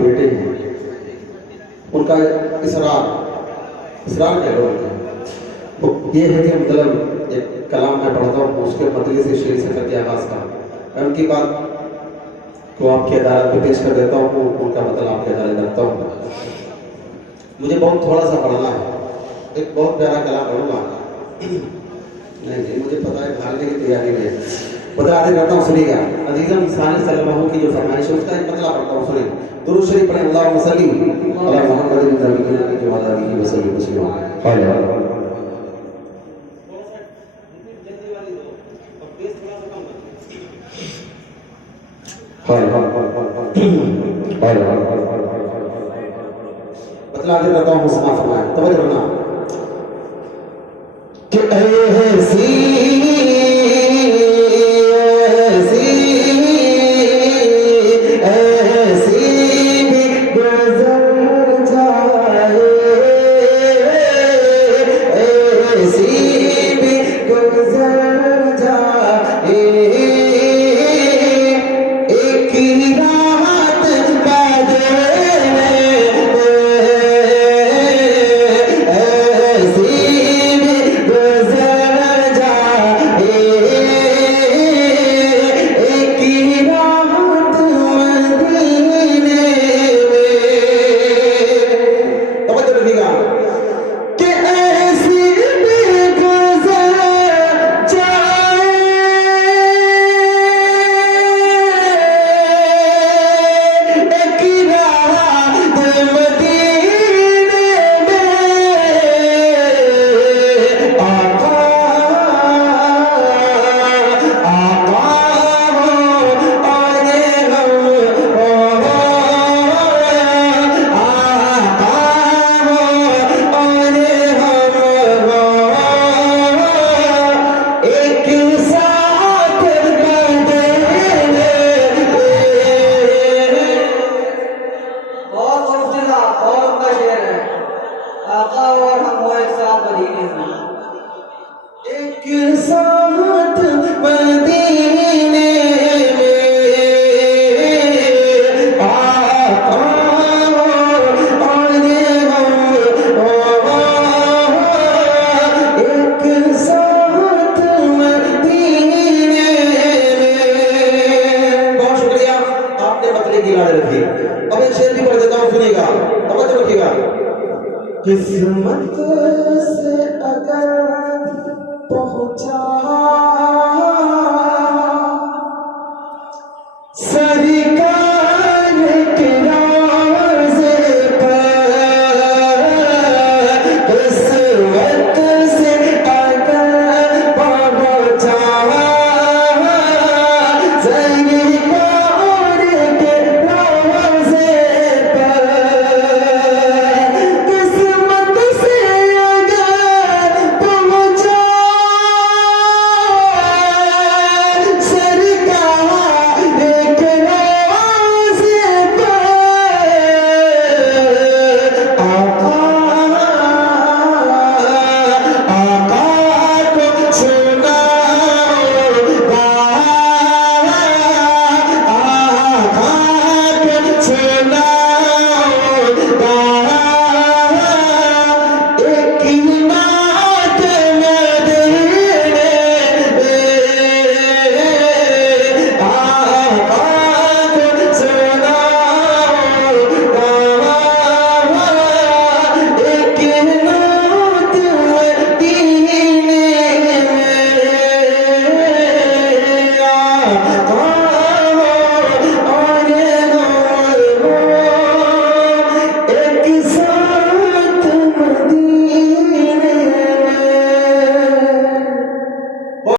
के बेटे हैं, उनका इसरार कह लो तो ये है कि मतलब एक कलाम मैं पढ़ता हूँ, उसके मतले से शेर से करके आगाज का मैं उनकी बात को आपकी अदालत में पेश कर देता हूँ, उनका मतलब आपकी अदालत में रखता हूँ। मुझे बहुत थोड़ा सा पढ़ना है, एक बहुत प्यारा कलाम पढ़ूंगा। नहीं मुझे पता है भागने की तैयारी में मतलब आगे करता हूँ, सुनिएगा। अजीज़म साले सल्लल्लाहु की जो फरमाइश है उसका एक मतलब पढ़ता हूँ, सुने। दुरूद शरीफ पढ़े, अल्लाहुम्मा सल्ली अला मुहम्मदिन नबी व आलिहि वसल्लम तस्लीमा। मतलब आगे करता हूँ, मुसना फरमाए, तवज्जो रखना कि ऐसी किस्मत से अगर पहुंचा सही का